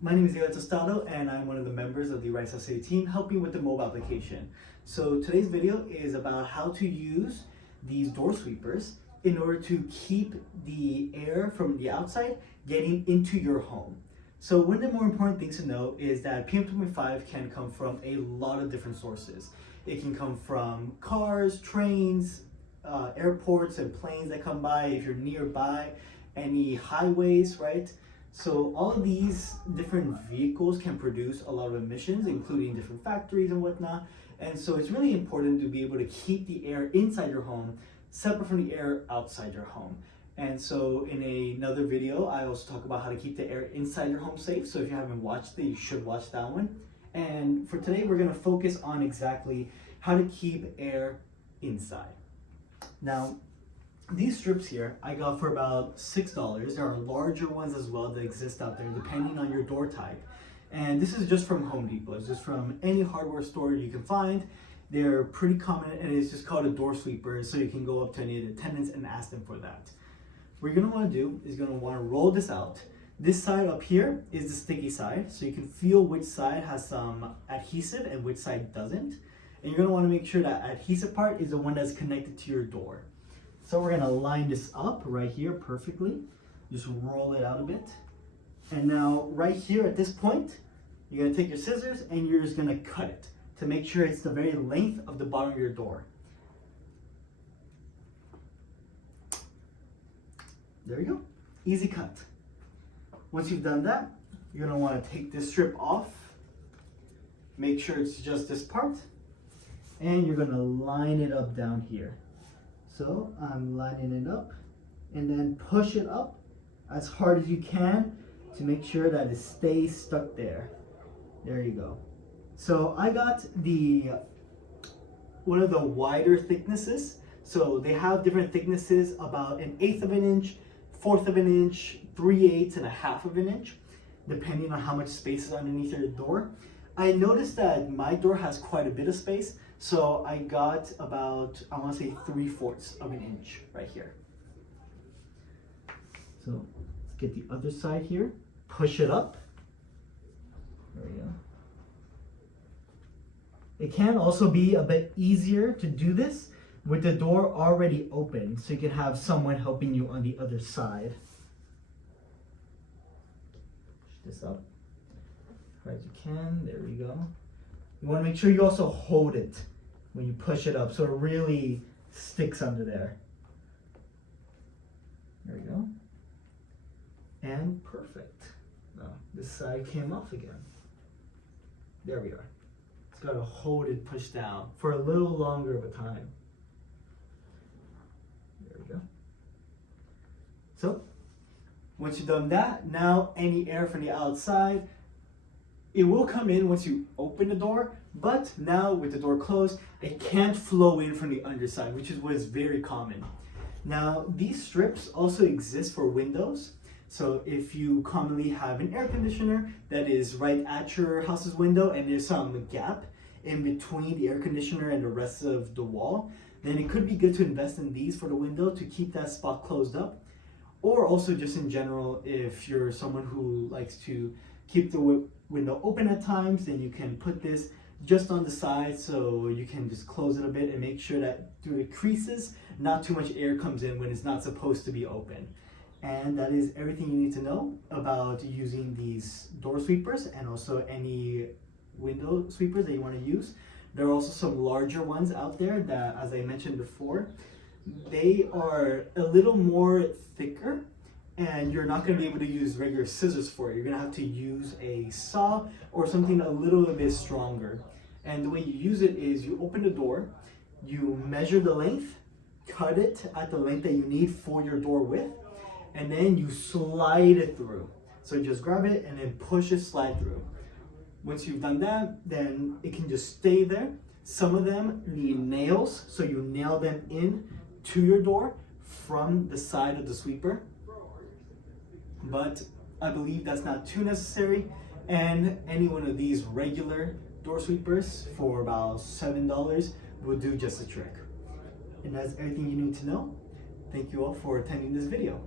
My name is Diego Tostado and I'm one of the members of the Rice City team helping with the mobile application. So today's video is about how to use these door sweepers in order to keep the air from the outside getting into your home. So one of the more important things to know is that PM2.5 can come from a lot of different sources. It can come from cars, trains, airports and planes that come by, if you're nearby, any highways, right? So all of these different vehicles can produce a lot of emissions, including different factories and whatnot. And so it's really important to be able to keep the air inside your home separate from the air outside your home. And so in another video, I also talk about how to keep the air inside your home safe. So if you haven't watched it, you should watch that one. And for today, we're gonna focus on exactly how to keep air inside. Now, these strips here I got for about $6. There are larger ones as well that exist out there depending on your door type. And this is just from Home Depot. It's just from any hardware store you can find. They're pretty common and it's just called a door sweeper. So you can go up to any of the tenants and ask them for that. What you're gonna wanna do is you're gonna wanna roll this out. This side up here is the sticky side. So you can feel which side has some adhesive and which side doesn't. And you're gonna wanna make sure that adhesive part is the one that's connected to your door. So we're gonna line this up right here perfectly. Just roll it out a bit. And now right here at this point, you're gonna take your scissors and you're just gonna cut it to make sure it's the very length of the bottom of your door. There you go, easy cut. Once you've done that, you're gonna wanna take this strip off. Make sure it's just this part. And you're gonna line it up down here. So I'm lining it up and then push it up as hard as you can to make sure that it stays stuck there. There you go. So I got one of the wider thicknesses. So they have different thicknesses, about 1/8 of an inch, 1/4 of an inch, 3/8 and 1/2 of an inch, depending on how much space is underneath your door. I noticed that my door has quite a bit of space, so I got about, I want to say 3/4 of an inch right here. So let's get the other side here, push it up. There we go. It can also be a bit easier to do this with the door already open, so you can have someone helping you on the other side. Push this up as hard as you can. There we go. You want to make sure you also hold it when you push it up so it really sticks under there. There we go. And perfect. Now, this side came off again. There we are. It's got to hold it pushed down for a little longer of a time. There we go. So, once you've done that, now any air from the outside, it will come in once you open the door, but now with the door closed, it can't flow in from the underside, which is what is very common. Now, these strips also exist for windows. So if you commonly have an air conditioner that is right at your house's window and there's some gap in between the air conditioner and the rest of the wall, then it could be good to invest in these for the window to keep that spot closed up. Or also just in general, if you're someone who likes to keep the window open at times, then you can put this just on the side so you can just close it a bit and make sure that through the creases, not too much air comes in when it's not supposed to be open. And that is everything you need to know about using these door sweepers and also any window sweepers that you want to use. There are also some larger ones out there that, as I mentioned before, they are a little more thicker and you're not going to be able to use regular scissors for it. You're going to have to use a saw or something a little bit stronger. And the way you use it is you open the door, you measure the length, cut it at the length that you need for your door width, and then you slide it through. So just grab it and then push it, slide through. Once you've done that, then it can just stay there. Some of them need nails, so you nail them in to your door from the side of the sweeper. But I believe that's not too necessary. And any one of these regular door sweepers for about $7 will do just the trick. And that's everything you need to know. Thank you all for attending this video.